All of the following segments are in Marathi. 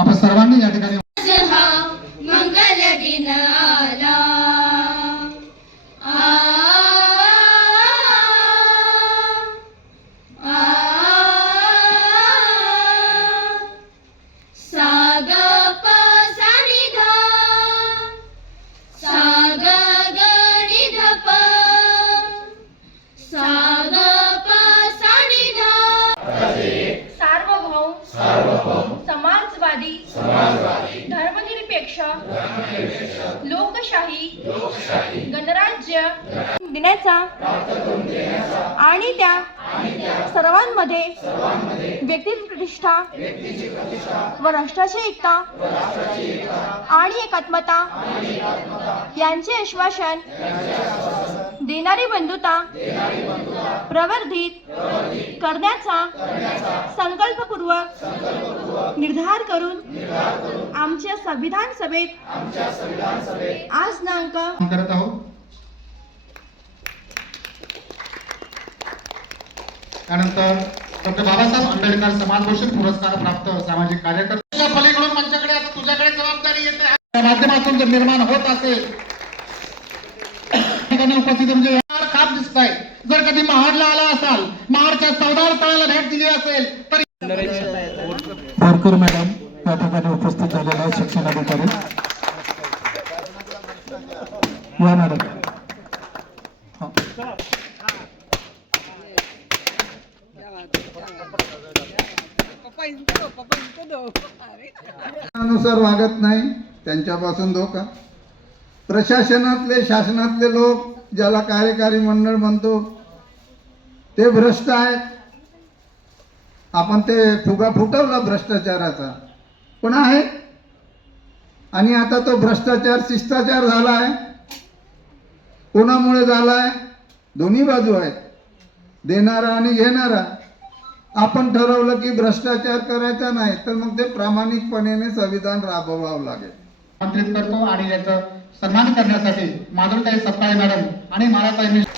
आपण सर्वांनी या ठिकाणी लोकशाही गणराज्य देण्याचा आणि त्या सर्वांमध्ये व्यक्तीची प्रतिष्ठा व राष्ट्राची एकता. आणि एकात्मता यांचे आश्वासन देणारी बंधुता प्रवर्धित करण्याचा संकल्पपूर्वक निर्धार करून आमच्या संविधान सभेत आज दिनांक करत आहोत. त्यानंतर डॉक्टर बाबासाहेब आंबेडकर समाजभूषण पुरस्कार प्राप्त सामाजिक कार्यकर्ते. त्या माध्यमातून जर निर्माण होत असेल ठिकाणी उपस्थिती म्हणजे फार खाप दिसत आहे जर कधी महाडला आला असाल महाडच्या चौदार तळाला भेट दिली असेल तर बोरकर मॅडम या ठिकाणी उपस्थित झालेला आहे शिक्षण अधिकारी. या मॅडम. हा. वागत नाही त्यांच्यापासून धोका. प्रशासनातले शासनातले लोक ज्याला कार्यकारी मंडळ म्हणतो ते भ्रष्ट आहेत. आपण ते फुगा फुटवला भ्रष्टाचाराचा. पण आहे. आणि आता तो भ्रष्टाचार शिष्टाचार झाला आहे कोणामुळे झाला आहे दोन्ही बाजू आहेत. देणारा आणि घेणारा. आपण ठरवलं की भ्रष्टाचार करायचा नाही तर मग ते प्रामाणिकपणे संविधान राबवावं लागेल. आमंत्रित करतो आणि याचं सन्मान करण्यासाठी माधुरताई सप्ताळे मॅडम आणि मालाताई मिश्र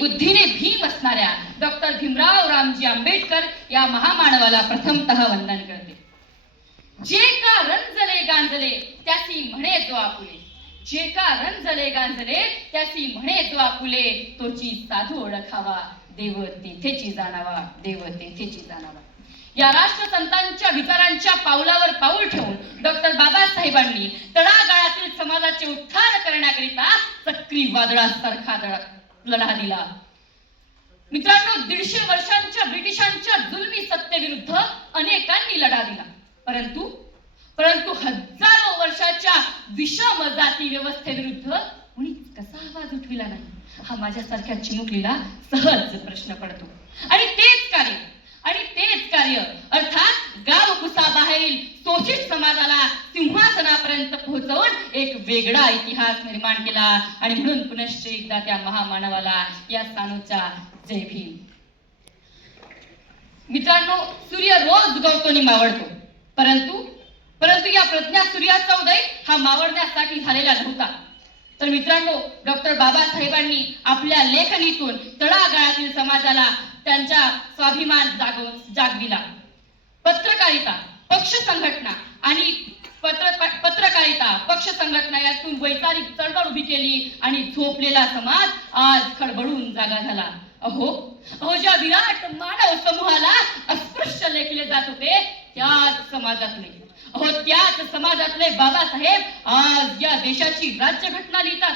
बुद्धीने भीम असणाऱ्या डॉक्टर भीमराव रामजी आंबेडकर या महामानवाला प्रथमतः वंदन करते. जे का रंजले गांजले त्यासी म्हणे जो आपुले. जे का रंजले गांजले त्याची म्हणे जो आपुले तोची साधू ओळखावा देव तेथेची जाणावा देव तेथेची जाणावा. या राष्ट्रसंतांच्या विचारांच्या पावलावर पाऊल ठेवून डॉक्टर बाबासाहेबांनी तळागाळातील समाजाचे उत्थान करण्याकरिता सक्री वादळासारखा लढा दिला. मित्रांनो दीडशे वर्षांच्या ब्रिटिशांच्या जुलमी सत्तेविरुद्ध अनेकांनी लढा दिला. परंतु परंतु हद्द विषम जाती व्यवस्थेविरुद्ध कुणीच कसा आवाज उठविला नाही? हा माझ्यासारख्या चिमुकलीला सहज प्रश्न पडतो. आणि तेच कार्य आणि तेच कार्य अर्थात गाव कुसाबाहेरील शोषित समाजाला सिंहासनापर्यंत पोहोचवून एक वेगळा इतिहास निर्माण केला आणि म्हणून पुनश्च एकदा त्या महामानवाला या सानूचा जय भीम. मित्रांनो सूर्य रोज उगवतो आणि मावळतो परंतु परंतु या प्रज्ञा सूर्याचा उदय हा मावळण्यासाठी झालेला नव्हता. तर मित्रांनो डॉक्टर बाबासाहेबांनी आपल्या लेखणीतून तळागाळातील समाजाला त्यांचा स्वाभिमान जागवून जागविला. पत्रकारिता पक्ष संघटना आणि पत्र पत्रकारिता पक्ष संघटना यातून वैचारिक चळवळ उभी केली आणि झोपलेला समाज आज खडबडून जागा झाला. अहो अहो ज्या विराट मानव समूहाला अस्पृश्य लेखले जात होते त्याच समाजातले. अहो त्याच समाजातले बाबासाहेब आज या देशाची राज्यघटना लिहितात.